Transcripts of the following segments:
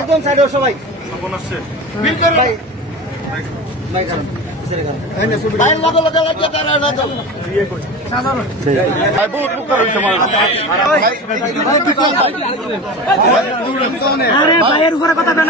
একদম সাইড সবাই ভাইয়ের উপরে কথা দেন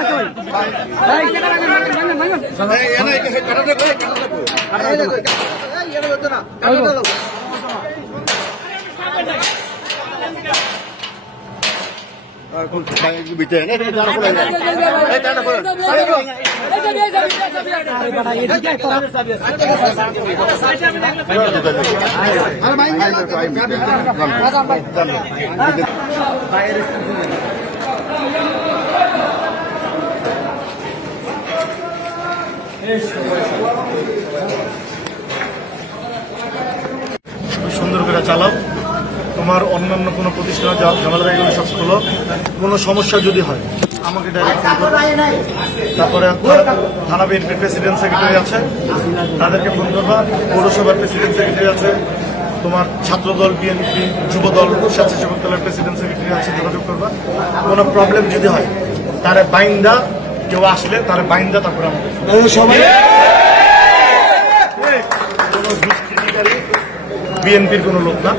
সুন্দর করে চালাও। তোমার অন্যান্য কোনো প্রতিষ্ঠানে ঝামেলা এগুলো সব খোলো। কোনো সমস্যা যদি হয় আমাকে ডাইরেক্ট ফোন করো। তারপরে থানা বিএনপির প্রেসিডেন্ট সেক্রেটারি আছে, তাদেরকে ফোন করবা। পৌরসভার প্রেসিডেন্ট সেক্রেটারি আছে, তোমার ছাত্রদল, বিএনপি, যুবদল, স্বেচ্ছাসেবক দলের প্রেসিডেন্ট সেক্রেটারি আছে, যোগাযোগ করবা। কোনো প্রবলেম যদি হয় তারে বাইন্দা, কেউ আসলে তারে বাইন্দা, তারপরে আমাদের সবাই বিএনপির কোন লোক না,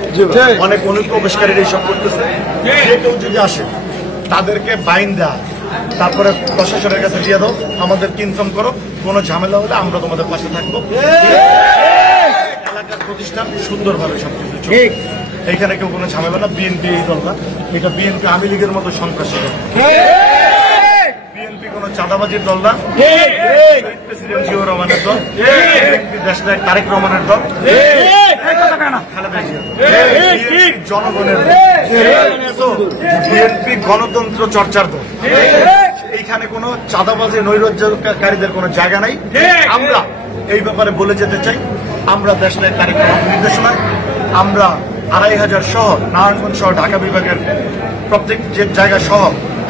অনেক অনুপ্রবেশকারীরা এইসব করতেছে। যে কেউ যদি আসে তাদেরকে বাইন্দা তারপরে প্রশাসনের কাছে দিয়ে দাও, আমাদেরকে ইনফর্ম করো। কোনো ঝামেলা হলে আমরা তোমাদের পাশে থাকবো। এলাকার প্রতিষ্ঠান সুন্দরভাবে সবকিছু ঠিক, এইখানে কেউ কোনো ঝামেলা না। বিএনপি এই দল না, এটা বিএনপি আওয়ামী লীগের মতো সন্ত্রাসী দল। বিএনপি কোনো চাঁদাবাজির দল না, প্রেসিডেন্ট জিয়াউর রহমানের দল, দেশনায়ক তারেক রহমানের দল, জনগণের বিএনপি গণতন্ত্র চর্চার দল। এইখানে কোনো চাঁদাবাজি নৈরাজ্যকারীদের কোনো জায়গা নাই। আমরা এই ব্যাপারে বলে যেতে চাই, আমরা দেশনায়ক তারেক রহমানের নির্দেশনায় আমরা ২৫০০ সহ নারায়ণগঞ্জ সহ ঢাকা বিভাগের প্রত্যেক যে জায়গা সহ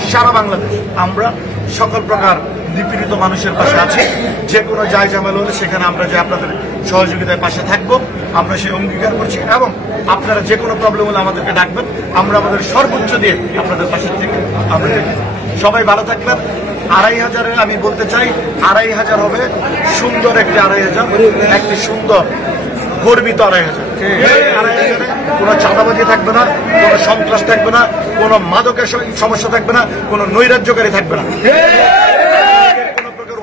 সারা বাংলাদেশ আমরা সকল প্রকার নিপীড়িত মানুষের পাশে আছি। যে কোনো জায় ঝামেলা হলে সেখানে আমরা যে আপনাদের সহযোগিতায় পাশে থাকবো, আমরা সেই অঙ্গীকার করছি। এবং আপনারা যে কোনো প্রবলেম হলে আমাদেরকে ডাকবেন, আমরা আমাদের সর্বোচ্চ দিয়ে আপনাদের পাশে থেকে আমরা সবাই ভালো থাকবেন। ২৫০০ আমি বলতে চাই, ২৫০০ হবে সুন্দর একটি ২৫০০, একটি সুন্দর গর্বিত ২৫০০। ২৫০০ কোনো চাঁদাবাজি থাকবে না, কোনো সন্ত্রাস থাকবে না, কোনো মাদকের সমস্যা থাকবে না, কোনো নৈরাজ্যকারী থাকবে না, কোনো প্রকার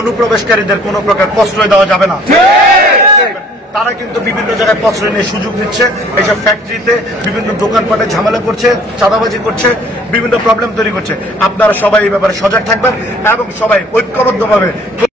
অনুপ্রবেশকারীদের কোনো প্রকার প্রশ্রয় দেওয়া যাবে না। তারা কিন্তু বিভিন্ন জায়গায় প্রশ্রয় নিয়ে সুযোগ দিচ্ছে, এইসব ফ্যাক্টরিতে বিভিন্ন দোকানপাটে ঝামেলা করছে, চাঁদাবাজি করছে, বিভিন্ন প্রবলেম তৈরি করছে। আপনারা সবাই এই ব্যাপারে সজাগ থাকবেন এবং সবাই ঐক্যবদ্ধভাবে